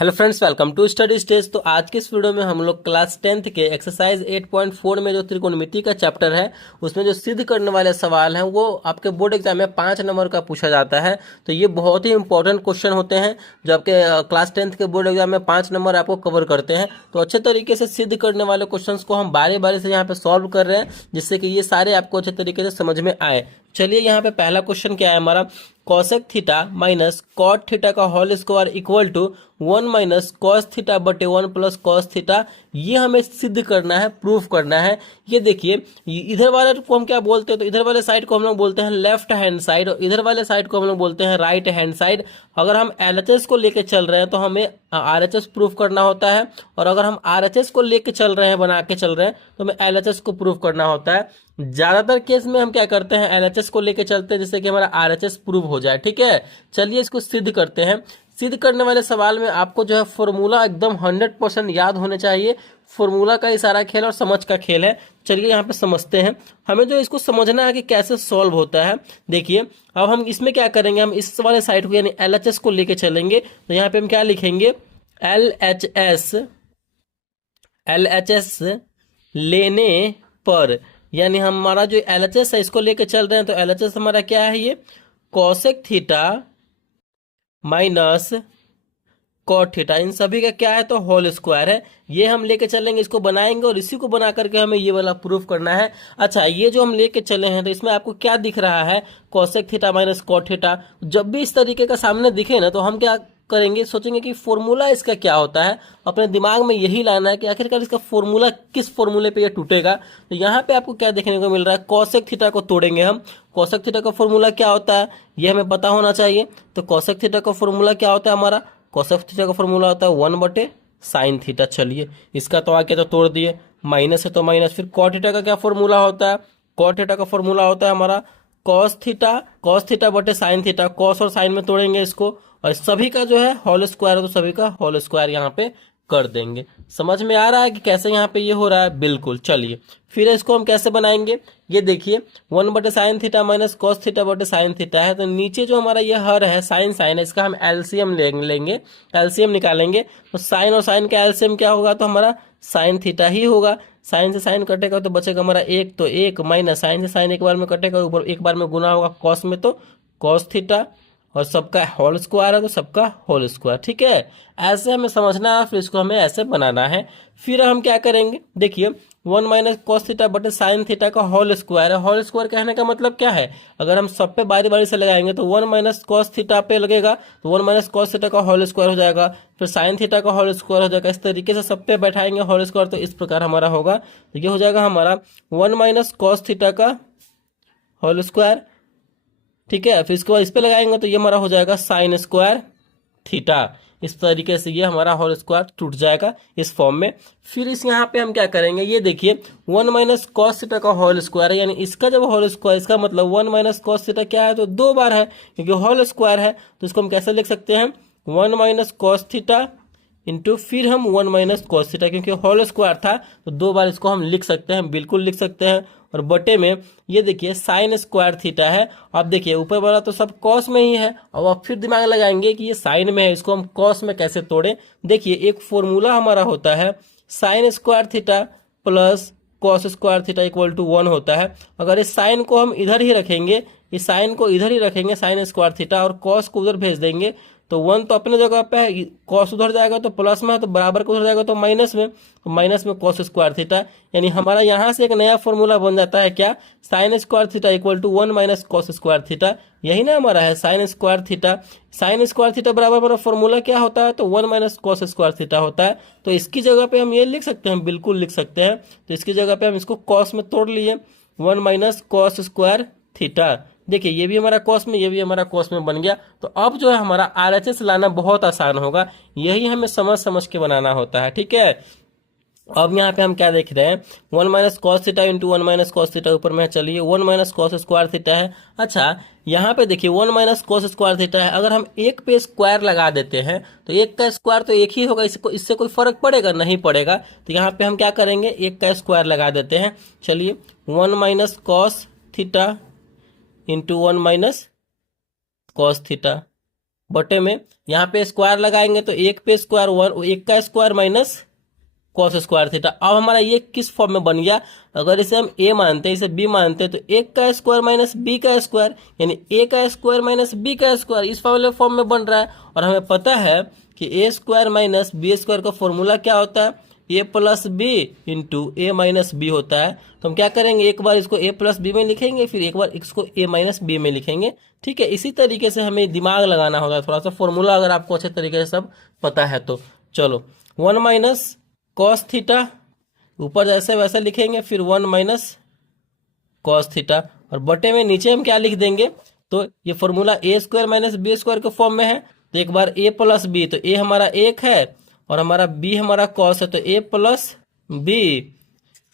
Hello friends, welcome to Study Stage. तो आज के इस वीडियो में हम लोग क्लास 10th के एक्सरसाइज 8.4 में जो त्रिकोणमिति का चैप्टर है उसमें जो सिद्ध करने वाले सवाल हैं वो आपके बोर्ड एग्जाम में 5 नंबर का पूछा जाता है। तो ये बहुत ही इंपॉर्टेंट क्वेश्चन होते हैं जो आपके क्लास 10th के बोर्ड एग्जाम में 5 नंबर आपको कवर करते हैं। तो अच्छे तरीके से सिद्ध करने वाले क्वेश्चन को हम बारी बारी से यहाँ पे सॉल्व कर रहे हैं जिससे कि ये सारे आपको अच्छे तरीके से समझ में आए। चलिए यहाँ पे पहला क्वेश्चन क्या है हमारा, cosec theta minus cot theta का whole square equal to 1 minus cos theta बटे 1 प्लस कॉस थीटा। ये हमें सिद्ध करना है, प्रूफ करना है। ये देखिए, इधर वाले को हम क्या बोलते हैं, तो इधर वाले साइड को हम लोग बोलते हैं लेफ्ट हैंड साइड और इधर वाले साइड को हम लोग बोलते हैं राइट हैंड साइड। अगर हम एलएचएस को लेके चल रहे हैं तो हमें आरएचएस प्रूफ करना होता है, और अगर हम आरएचएस को लेके चल रहे हैं, बना के चल रहे हैं, तो हमें एलएचएस को प्रूफ करना होता है। ज्यादातर केस में हम क्या करते हैं, एलएचएस को लेके चलते हैं जिससे कि हमारा आरएचएस प्रूव हो जाए। ठीक है, चलिए इसको सिद्ध करते हैं। सिद्ध करने वाले सवाल में आपको जो है फॉर्मूला एकदम 100% याद होने चाहिए। फॉर्मूला का ही सारा खेल और समझ का खेल है। चलिए यहाँ पे समझते हैं। हमें जो इसको समझना है कि कैसे सॉल्व होता है। देखिए, अब हम इसमें क्या करेंगे, हम इस वाले साइड को यानी एलएचएस को लेके चलेंगे। तो यहाँ पे हम क्या लिखेंगे, एलएचएस एलएचएस लेने पर, यानी हमारा जो एलएचएस है इसको लेके चल रहे हैं। तो एलएचएस हमारा क्या है, ये cosec theta minus cot theta, इन सभी का क्या है तो होल स्क्वायर है। ये हम लेके चलेंगे, इसको बनाएंगे और इसी को बना करके हमें ये वाला प्रूफ करना है। अच्छा, ये जो हम लेके चले हैं तो इसमें आपको क्या दिख रहा है, cosec theta minus cot theta. जब भी इस तरीके का सामने दिखे ना तो हम क्या करेंगे, सोचेंगे कि फॉर्मूला इसका क्या होता है। अपने दिमाग में यही लाना है कि आखिरकार इसका फॉर्मूला किस फॉर्मूले पे ये टूटेगा। तो यहाँ पे आपको क्या देखने को मिल रहा है, कोसेक थीटा को तोड़ेंगे हम। कोसेक थीटा का फॉर्मूला क्या होता है ये हमें पता होना चाहिए। तो कोसेक थीटा का फॉर्मूला क्या होता है हमारा, कोसेक थीटा का फॉर्मूला होता है 1 बटे साइन थीटा। चलिए इसका तो आके तो तोड़ दिए, माइनस है तो माइनस। फिर कॉट थीटा का क्या फॉर्मूला होता है, कॉट थीटा का फॉर्मूला होता है हमारा कॉस थीटा बटे साइन थीटा। कॉस और साइन में तोड़ेंगे इसको, और सभी का जो है होल स्क्वायर है तो सभी का होल स्क्वायर यहाँ पे कर देंगे। समझ में आ रहा है कि कैसे यहाँ पे ये हो रहा है, बिल्कुल। चलिए फिर इसको हम कैसे बनाएंगे, ये देखिए 1 बटे sine theta minus cos theta बटे साइन थीटा है। तो नीचे जो हमारा ये हर है साइन साइन है, इसका हम एलसीएम लेंगे, एलसीएम निकालेंगे। तो साइन और साइन का एलसीएम क्या होगा, तो हमारा साइन थीटा ही होगा। साइन से साइन कटेगा तो बचेगा हमारा एक, तो एक माइनस साइन से साइन एक बार में कटेगा, ऊपर एक बार में गुना होगा कॉस में, तो कॉस थीटा, और सबका होल स्क्वायर है तो सबका होल स्क्वायर। ठीक है, ऐसे हमें समझना है, फिर इसको हमें ऐसे बनाना है। फिर हम क्या करेंगे, देखिए 1 माइनस कॉस थीटा बटे साइन थीटा का होल स्क्वायर है। होल स्क्वायर कहने का मतलब क्या है, अगर हम सब पे बारी बारी से लगाएंगे तो 1 माइनस कॉस थीटा पे लगेगा तो 1 माइनस कॉस थीटा का होल स्क्वायर हो जाएगा, फिर साइन थीटा का होल स्क्वायर हो जाएगा। इस तरीके से सब पे बैठाएंगे होल स्क्वायर, तो इस प्रकार हमारा होगा। तो ये हो जाएगा हमारा 1 माइनस कॉस थीटा का होल स्क्वायर। ठीक है, फिर इसके बाद इस पे लगाएंगे तो ये हमारा हो जाएगा साइन स्क्वायर थीटा। इस तरीके से ये हमारा होल स्क्वायर टूट जाएगा इस फॉर्म में। फिर इस यहाँ पे हम क्या करेंगे, ये देखिए 1 माइनस कॉस थीटा का होल स्क्वायर है, यानी इसका जब होल स्क्वायर, इसका मतलब 1 माइनस कॉस थीटा क्या है, तो 2 बार है क्योंकि होल स्क्वायर है। तो इसको हम कैसे लिख सकते हैं, 1 माइनस कॉस थीटा इंटू फिर हम 1 माइनस कॉस थीटा, क्योंकि होल स्क्वायर था तो 2 बार इसको हम लिख सकते हैं, बिल्कुल लिख सकते हैं। और बटे में ये देखिए साइन स्क्वायर थीटा है। अब देखिए ऊपर वाला तो सब कॉस में ही है, और अब फिर दिमाग लगाएंगे कि ये साइन में है, इसको हम कॉस में कैसे तोड़ें। देखिए एक फॉर्मूला हमारा होता है sine square theta plus cos square theta equal to 1 होता है। अगर इस साइन को हम इधर ही रखेंगे, इस साइन को इधर ही रखेंगे साइन स्क्वायर थीटा, और कॉस को उधर भेज देंगे, तो 1 तो अपने जगह पे है, कॉस उधर जाएगा तो प्लस में है, तो बराबर को उधर जाएगा तो माइनस में, तो माइनस में कॉस स्क्वायर थीटा। यानी हमारा यहाँ से एक नया फॉर्मूला बन जाता है क्या, sine square theta equal to 1 minus cos square theta. यही ना हमारा है sine square theta. Sine square theta बराबर हमारा फॉर्मूला क्या होता है, तो 1 माइनस कॉस स्क्वायर थीटा होता है। तो इसकी जगह पे हम ये लिख सकते हैं, बिल्कुल लिख सकते हैं। तो इसकी जगह पे हम इसको कॉस में तोड़ लिए, 1 माइनस कॉस स्क्वायर थीटा। देखिए ये भी हमारा कॉस में, ये भी हमारा कॉस में बन गया। तो अब जो है हमारा आरएचएस लाना बहुत आसान होगा, यही हमें समझ समझ के बनाना होता है। ठीक है, अब यहाँ पे हम क्या देख रहे हैं, 1 minus cos theta into 1 minus cos theta ऊपर में, चलिए 1 माइनस कॉस स्क्वायर थीटा है। अच्छा, यहाँ पे देखिए 1 माइनस कॉस स्क्वायर थीटा है, अगर हम एक पे स्क्वायर लगा देते हैं तो एक का स्क्वायर तो एक ही होगा, इससे कोई फर्क पड़ेगा, नहीं पड़ेगा। तो यहाँ पे हम क्या करेंगे, एक का स्क्वायर लगा देते हैं। चलिए 1 minus cos theta into 1 minus cos theta, बटे में यहाँ पे स्क्वायर लगाएंगे तो एक पे स्क्वायर वन, एक का square minus cos square theta. अब हमारा ये किस फॉर्म में बन गया, अगर इसे हम ए मानते हैं इसे बी मानते हैं तो एक का स्क्वायर माइनस बी का स्क्वायर, यानी ए का स्क्वायर माइनस बी का स्क्वायर इस वाले फॉर्म में बन रहा है। और हमें पता है कि ए स्क्वायर माइनस बी स्क्वायर का फॉर्मूला क्या होता है, ए प्लस बी इंटू ए माइनस बी होता है। तो हम क्या करेंगे, एक बार इसको ए प्लस बी में लिखेंगे, फिर एक बार इसको ए माइनस बी में लिखेंगे। ठीक है, इसी तरीके से हमें दिमाग लगाना होता है थोड़ा सा, फॉर्मूला अगर आपको अच्छे तरीके से सब पता है तो। चलो, 1 माइनस कॉस थीटा ऊपर जैसे वैसे लिखेंगे, फिर 1 माइनस कॉस थीटा, और बटे में नीचे हम क्या लिख देंगे, तो ये फॉर्मूला ए स्क्वायर माइनस बी स्क्वायर के फॉर्म में है। तो एक बार ए प्लस बी, तो ए हमारा एक है और हमारा बी हमारा कॉस है, तो ए प्लस बी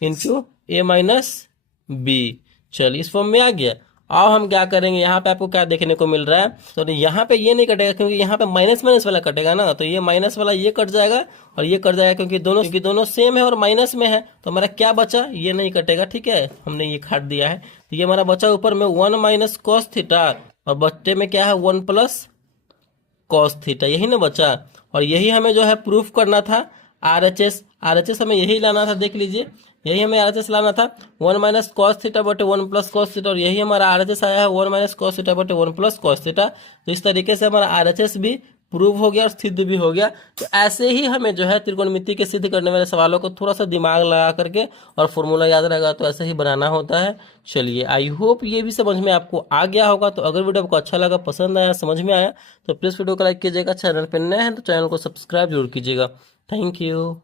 इंटू ए माइनस बी। चलिए इस फॉर्म में आ गया। अब हम क्या करेंगे, यहाँ पे आपको क्या देखने को मिल रहा है, तो यहाँ पे ये नहीं कटेगा क्योंकि यहाँ पे माइनस माइनस वाला कटेगा ना, तो ये माइनस वाला ये कट जाएगा और ये कट जाएगा क्योंकि दोनों सेम है और माइनस में है। तो हमारा क्या बचा, ये नहीं कटेगा। ठीक है, हमने ये काट दिया है, तो ये हमारा बचा ऊपर में 1 माइनस कॉस थीटा और बच्चे में क्या है 1 प्लस कॉस थीटा, यही ना बचा। और यही हमें जो है प्रूफ करना था आरएचएस हमें यही लाना था, देख लीजिए यही हमें आरएचएस लाना था 1 माइनस कॉस थीटा बटे 1 प्लस कॉस थीटा, और यही हमारा आरएचएस आया है 1 माइनस कॉस थीटा बटे 1 प्लस कॉस थीटा। तो इस तरीके से हमारा आरएचएस भी प्रूव हो गया और सिद्ध भी हो गया। तो ऐसे ही हमें जो है त्रिकोणमिति के सिद्ध करने वाले सवालों को थोड़ा सा दिमाग लगा करके और फॉर्मूला याद रहेगा तो ऐसे ही बनाना होता है। चलिए, आई होप ये भी समझ में आपको आ गया होगा। तो अगर वीडियो आपको अच्छा लगा, पसंद आया, समझ में आया तो प्लीज़ वीडियो को लाइक कीजिएगा। चैनल पर नए हैं तो चैनल को सब्सक्राइब जरूर कीजिएगा। Thank you.